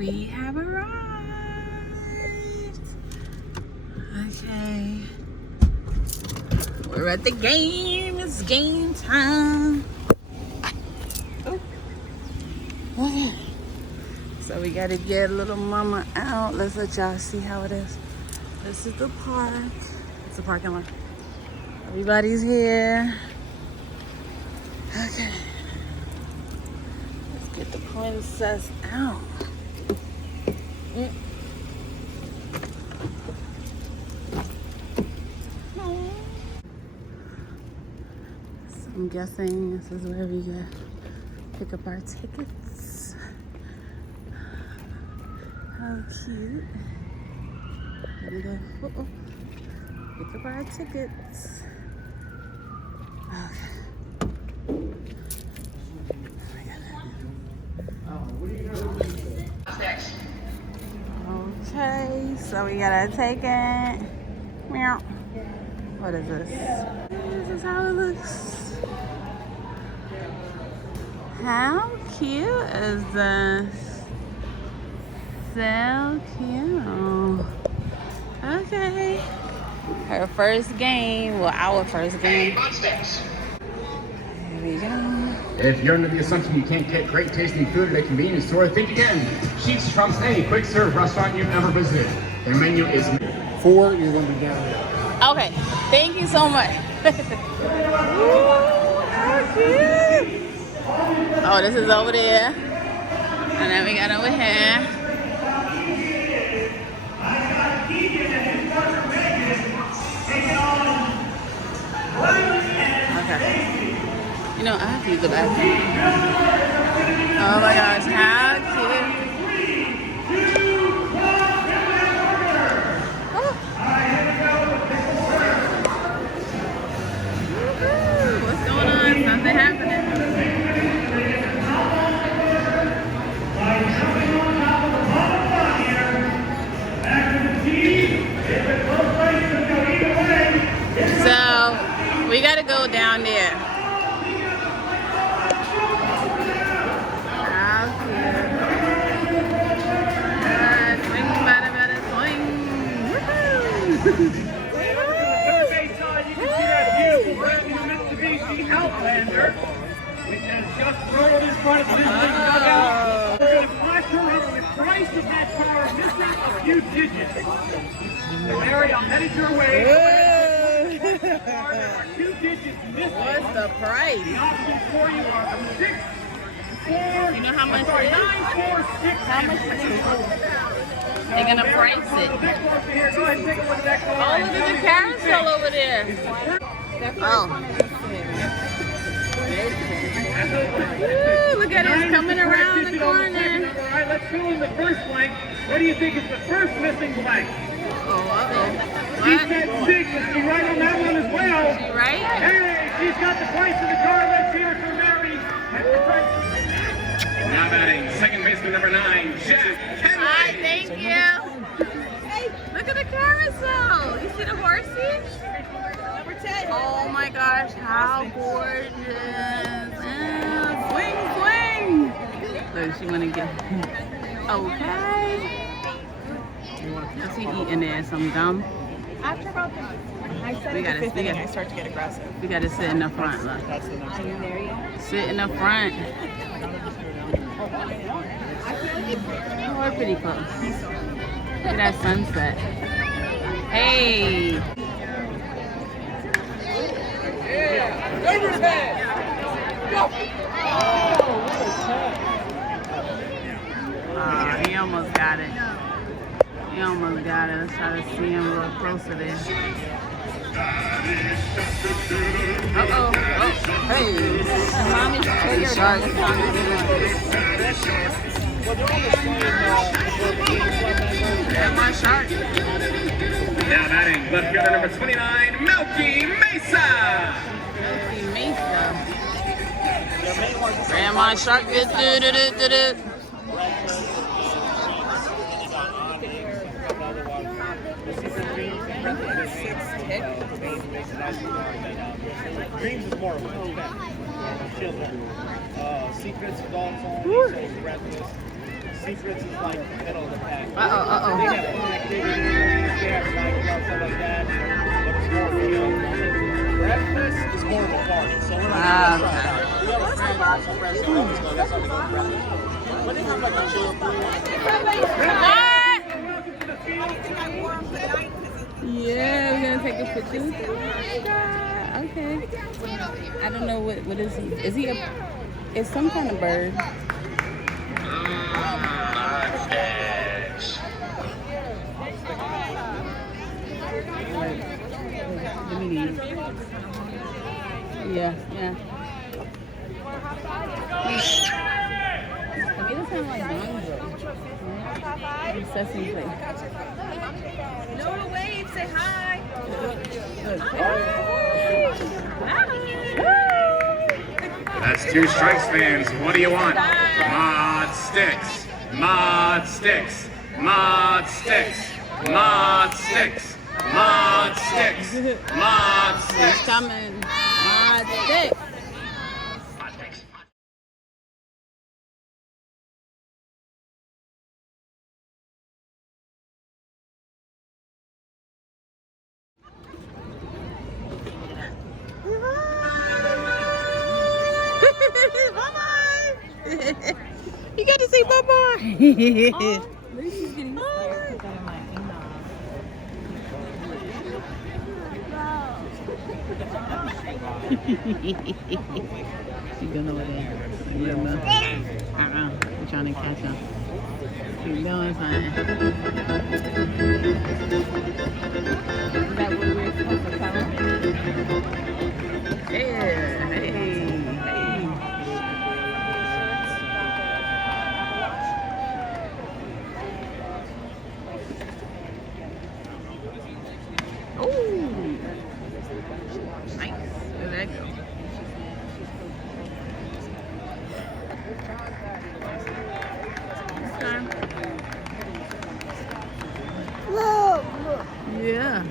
we have arrived. Okay. We're at the game. It's game time. Oh. Okay. So we gotta get little mama out. Let's let y'all see how it is. This is the park. It's the parking lot. Everybody's here. Okay. Let's get the princess out. So I'm guessing this is where we go pick up our tickets. How cute. Here we go. Uh-oh. Pick up our tickets. Okay. Okay, so we got our ticket. Meow. What is this? This is how it looks. How cute is this? So cute. Okay. Her first game. Well, our first game. Here we go. If you're under the assumption you can't get great tasting food at a convenience store, think again. Sheets Trumps a quick serve restaurant you've never visited. Their menu is 4. You're going to be down there. Okay. Thank you so much. Ooh, how cute. Oh, this is over there. And then we got over here. Okay. You know, I have to use the bathroom. Oh my gosh, how cute. Oh. Woo-hoo. What's going on? Something happening. So, we gotta go down there. Outlander, which has just rolled in front of the dugout. We're going to flash her over the price of that car, missing a few digits. So Mary, I'm headed your way. There are 2 digits missing. What's the price? The options for you are 6, 4, you know how much it is? 9, 4, 6, How much is it? They're going to price it. Go ahead and take a look at that car. Oh, look at the carousel over there. Oh. Woo, look at us coming around the corner. All right, let's fill in the first blank. What do you think is the first missing blank? Oh, uh-oh. She What? said 6. Is she right on that one as well? She right? Hey, she's got the price of the car. Let's hear it for Mary. That's the price. Now batting, second baseman number 9, Jack Henry. Hi, thank you. Hey, look at the carousel. You see the horses? Number 10. Oh my gosh, how gorgeous. Swing, swing. Look, she want to get. Okay. What's he eating there? Some gum? After about the fifth inning, I start to get aggressive. We got to sit in the front. Look. Are you there yet? Sit in the front. Oh, we're pretty close. Look at that sunset. Hey. Oh, he almost got it. He almost got it. Let's try to see him a little closer there. Uh-oh. Oh, hey. Mommy's pretty sharp. Yeah, my shark. Now batting, left fielder number 29, Melky Mesa. Melky Mesa. Grandma Shark did do. Dreams is more of a children. Secrets, adults, breathless. Secrets is like middle of the pack. They Uh oh. have fun activities, they have like stuff like that. But it's more for breakfast is more of a party. So we're not Ah, gonna try it out. We have a friend, some friends that always go. That's how we go to breakfast. But they have like a chill pool. Yeah, we're gonna take a picture. Okay. I don't know what is he? Is he a? It's some kind of bird. Yeah. To me, this sounds like mango. Sesame place. No wave, say hi. That's two strikes, fans. What do you want? Mod sticks. Mod sticks. Mod sticks. Mod sticks. Mod sticks. Mod It's sticks. coming. Mod stick. Bye-bye. You got to say bye-bye. She's going over there. We're trying to catch her. She's doing fine. Is that what we're supposed to tell her? Yeah. Hey. Ooh. Nice. Where'd that go? Yeah.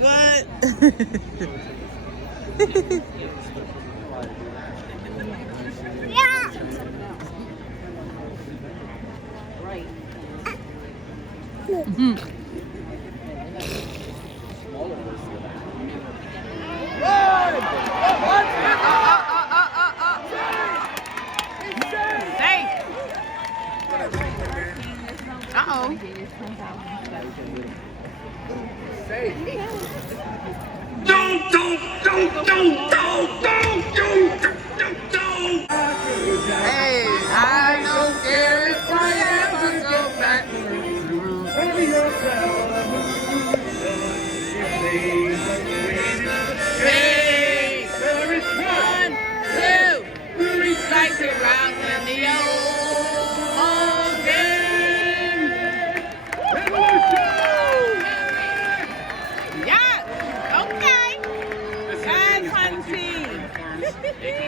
What? Uh-oh. Hey, I don't care if I ever go back. Hey, 1, 2, 3 strikes around in the old game. Yeah, okay. Guys, hunting.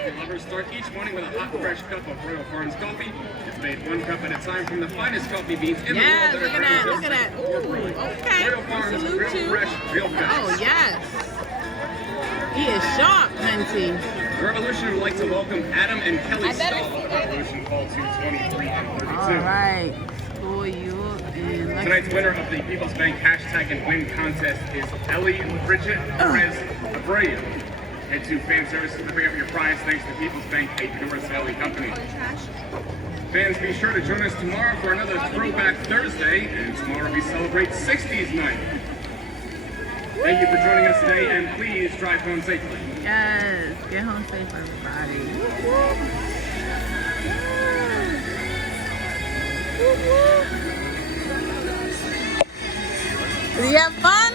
Coffee lovers start each morning with a hot, fresh cup of Royal Farms coffee. It's made one cup at a time from the finest coffee beans in the Yeah, world. look at that, look at that. Ooh, okay. Royal Farms, Salute real you. fresh, real fast. Oh, yes. He is sharp, hunting. The Revolution would like to welcome Adam and Kelly Stahl of the Revolution Call 223 and 32. All right. School you and Tonight's winner of the People's Bank hashtag and win contest is Ellie Bridget Perez Abreu. Head to fan services to pick up your prize thanks to People's Bank, a Doris Valley company. Fans, be sure to join us tomorrow for another Throwback Thursday, and tomorrow we celebrate 60s night. Thank you for joining us today, and please drive home safely. yes, get home safe, everybody. Did you have fun?